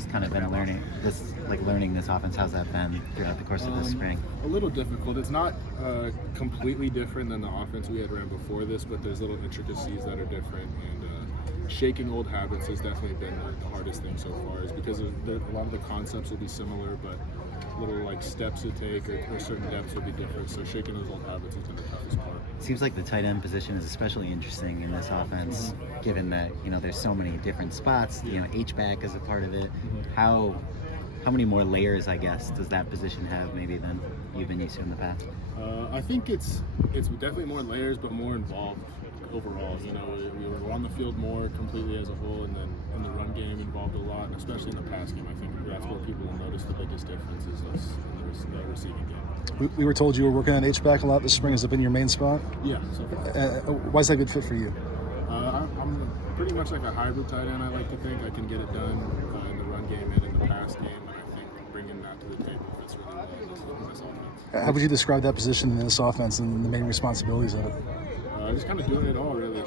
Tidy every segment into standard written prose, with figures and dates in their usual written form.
just kind of been learning this offense? How's that been throughout the course of this spring? A little difficult. It's not completely different than the offense we had ran before this, but there's little intricacies that are different, and shaking old habits has definitely been the hardest thing so far, is because a lot of the concepts will be similar, but little like steps to take or certain depths will be different. So shaking those old habits has been the toughest part. Seems like the tight end position is especially interesting in this offense, given that there's so many different spots. H-back is a part of it. How many more layers, I guess, does that position have maybe than you've been used to in the past? I think it's definitely more layers, but more involved overall. We were on the field more completely as a whole, and then in the run game involved a lot, and especially in the pass game. I think that's where people will notice the biggest difference is us in the receiving game. We were told you were working on H-back a lot this spring. Has it been your main spot? Yeah. So why is that a good fit for you? I'm pretty much like a hybrid tight end. I like to think I can get it done in the run game and in the pass game, and I think bringing that to the table fits really well in this offense. How would you describe that position in this offense and the main responsibilities of it? Just kind of doing it all, really.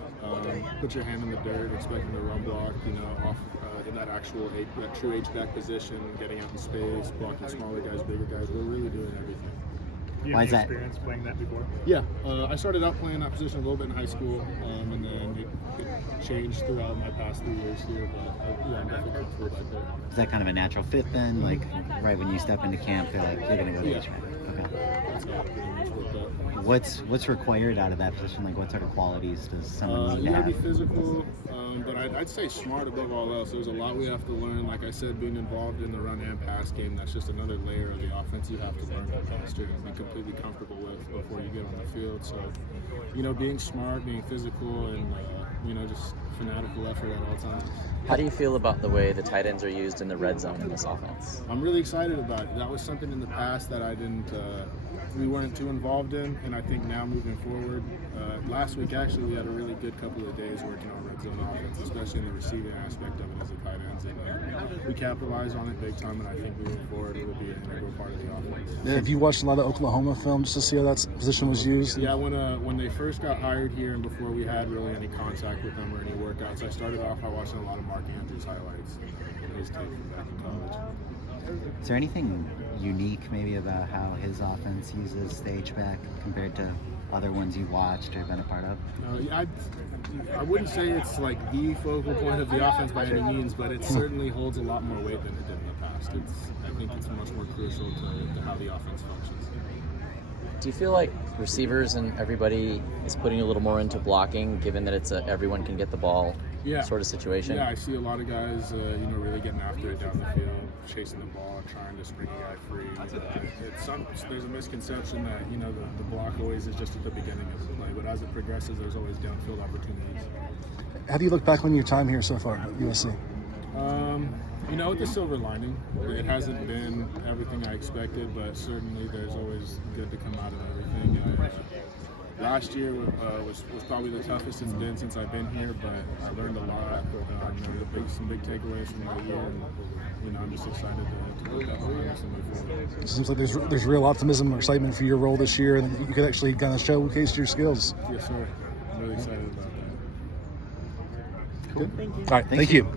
Put your hand in the dirt, expecting the run block, off in that that true H-back position, getting out in space, blocking smaller guys, bigger guys. We're really doing everything. Do you have any experience playing that before? Yeah, I started out playing that position a little bit in high school, and then it changed throughout my past 3 years here. But I'm definitely comfortable right there. Is that kind of a natural fit then? Like right when you step into camp, they're going to go to H-back. Okay. That's how it pretty much worked out. What's required out of that position? Like what sort of qualities does someone need you to gotta have? be physical, but I'd say smart above all else. There's a lot we have to learn. Like I said, being involved in the run and pass game, that's just another layer of the offense you have to learn to master and be completely comfortable with before you get on the field. So, being smart, being physical, and just fanatical effort at all times. How do you feel about the way the tight ends are used in the red zone in this offense? I'm really excited about it. That was something in the past that we weren't too involved in, and I think now moving forward, last week actually we had a really good couple of days working on red zone offense, especially in the receiving aspect of it as a tight ends, and we capitalized on it big time, and I think moving forward it will be an integral part of the offense. Have you watched a lot of Oklahoma film just to see how that position was used? Yeah, when they first got hired here and before we had really any contact with them or any workouts, I started off by watching a lot of Mark Andrews highlights and his tape from back in college. Is there anything unique maybe about how his offense uses the H-back compared to other ones you watched or been a part of? I wouldn't say it's like the focal point of the offense by any means, but it certainly holds a lot more weight than it did in the past. I think it's much more crucial to how the offense functions. Do you feel like receivers and everybody is putting a little more into blocking, given that it's a everyone can get the ball sort of situation? Yeah, I see a lot of guys, really getting after it down the field, chasing the ball, trying to spring a guy free. There's a misconception that the block always is just at the beginning of the play, but as it progresses, there's always downfield opportunities. How do you look back on your time here so far at USC? With the silver lining, it hasn't been everything I expected, but certainly there's always good to come out of everything. Last year was probably the toughest it's been since I've been here, but I learned a lot. Some big takeaways from my year, and I'm just excited to put that behind us and move forward. It seems like there's real optimism and excitement for your role this year, and you could actually kind of showcase your skills. Yes, sir. I'm really excited about that. Cool. All right, thank you.